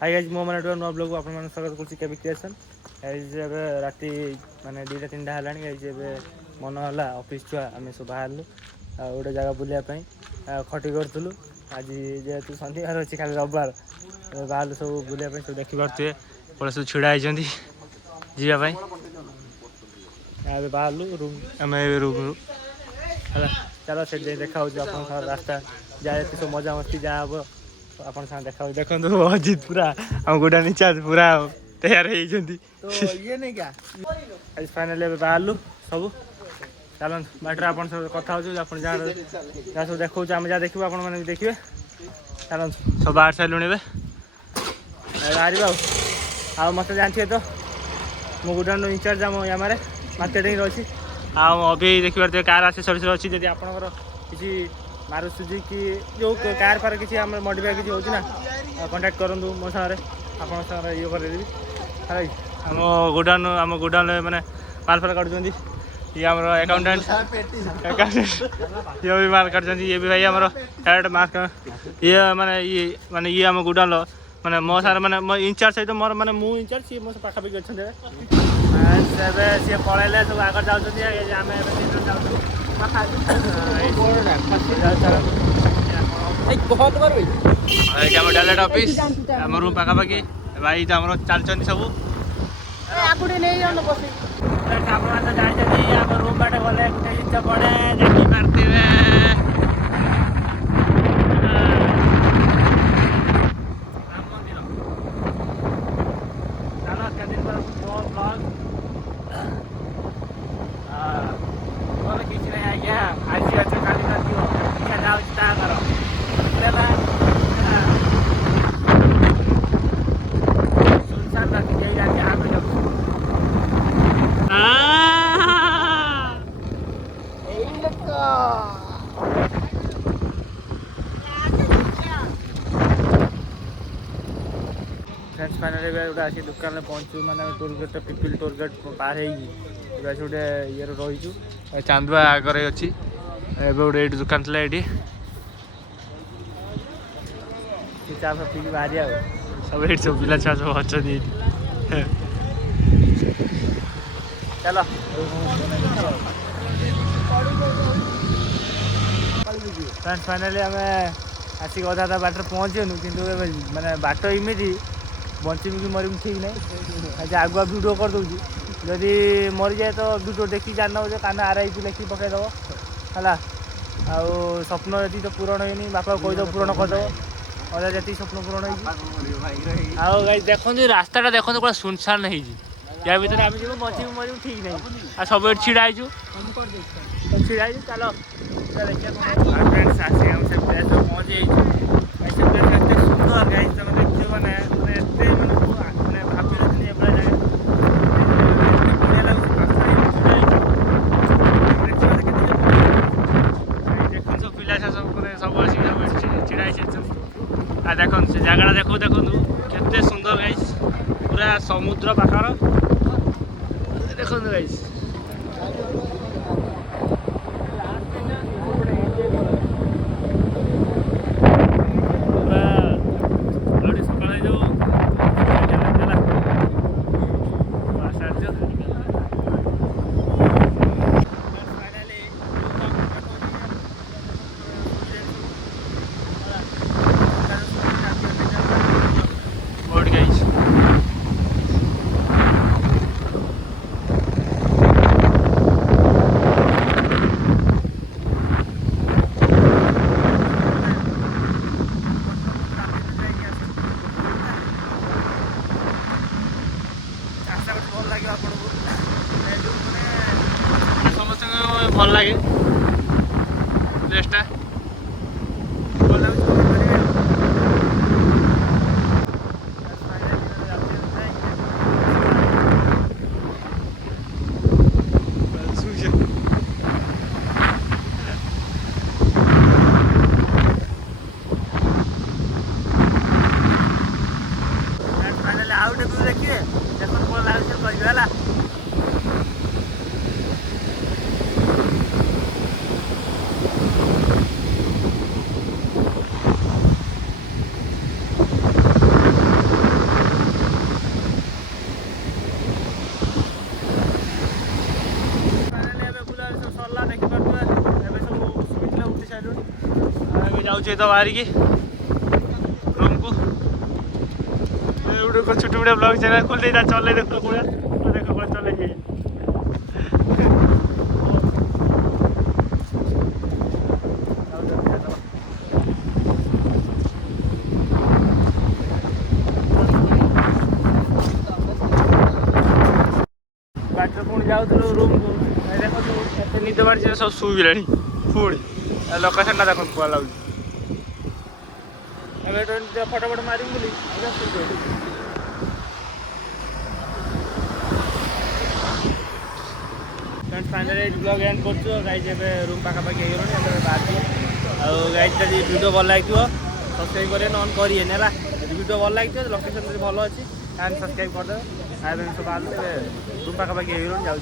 hi guys मो मैंने नुआ ब्लॉग को आपन स्वागत करछि केबी क्रिएशन गाइज एबे राती माने 2टा 3टा हलानी गाइज एबे मन होला ऑफिस छुआ आमे सब बाहरलु गोटे जगह बुलिया पई खटी करथुलु आज जेहेतु शनिवार अछि खाली रविवार बाहरलु सब बुलिया पई सब देखि पारथि पळे सब छिड़ा आइजंती जिया पई आबे बाहरलु रूम आमे रूम हला चलो से देखा हो आपन रास्ता जाए सब मजा मस्ती जा हबो अपन साथ देखा देखो अजित पूरा हम गोटा इंचार्ज पूरा तैयार होइजंती तो ये नहीं क्या आज फाइनली बाहरलु सब चलन बाटर अपन सब कथा हो अपन जहाँ सब देखो आम जहाँ देखो आपण मैंने देखिए चलन सब बाहर सारे बाहर आ मत जानते तो मो गोडाउन इंचार्ज आम यामारे मार्केटिंग अच्छी अभी देखिए कार आसेसरीज अच्छी जब आपंकर किसी मारुति सुजुकी जो कार फार किसी मॉडिफाई किसी होची ना कांटेक्ट करंतु मो सारे आपन सारे ये कर देबी हाय हम गोडाउन माने माल फाल काटुचंदी ये हमर अकाउंटेंट ये भी माल काटुचंदी ये भी भाई हमर हेड मार्क ये माने ये हम गोडाउन माने मो सारे माने मो इंचार्ज सहित मोर माने मु इंचार्ज ये मो पाखा पे गछन सेबे से पळेले सब आगर जाउचंदी आमे एबे जाउछु डायरेक्ट ऑफिस आम रूम पाखापाखि भाई आम चलती सब रूम बाट गले जिन पड़े देखी पारे किसी नहीं आज्ञा आज अच्छे खाली कर जाओ करो सुनसान रखी यही जाके आगे जाओ फ्रेंड्स फाइनली गोटे आसी दुकान में पहुँचू मैंने टोल गेट पिपिल टोल गेट पार हो गोटे ये रहीचु चांदुआ आगे अच्छी गोटे ये दुकान था ये चा फा पी बाहरी आ सब ये सब पिला छुआ सब अच्छा चलो फ्रेंड्स फाइनली आम आसिक अधा बाटर पहुँचेनु कि मैंने बाट इमिति बंचमी कि मरमी ठीक नहीं आज आगुआ वीडियो कर दूँ जदि मरी जाए तो वीडियो देखी जान कान आरआई लिखी पकईदेव है स्वप्न जी तो पूरण होनी बापा कहीदेव पूरण करदेव अदा जी स्वप्न पूरण हो देखो रास्ता देखो पूरा सुनसान या भर आम जी बंचमी मरमी ठीक नहीं आ सब छिड़ा छिड़ा चलो फ्रेंड्स आसी हम से प्लेस पहुँची एत सुंदर गाइज तुम देखिए मैंने भाभी रखनी देख सब पिला सब छिड़ा देख से जगह देखो देखो केते सुंदर गाइज पूरा समुद्र पाखर देखो गाइज जाऊँ तो बाहर की रूम को छोटे मोटे ब्लॉग चैनल खोल देता चले देखो पूरा देखो पूरा चले बाटर पुणी जाऊँ रूम को देखो निद मार सब शुला पुणी लोकेशन टा देखो कुआ लगे फटो फट मारी बोली फाइनाली ब्लॉग एंड कर गाइज रूम पाखापाखि हो बाहर गाइज जब वीडियो भल लगे सब्सक्राइब करें नन करें है वीडियो भल लगे लोकेशन भल अच्छी एंड सब्सक्राइब करदे आए सब बाहर रूम पाखापाखि हो जाऊँ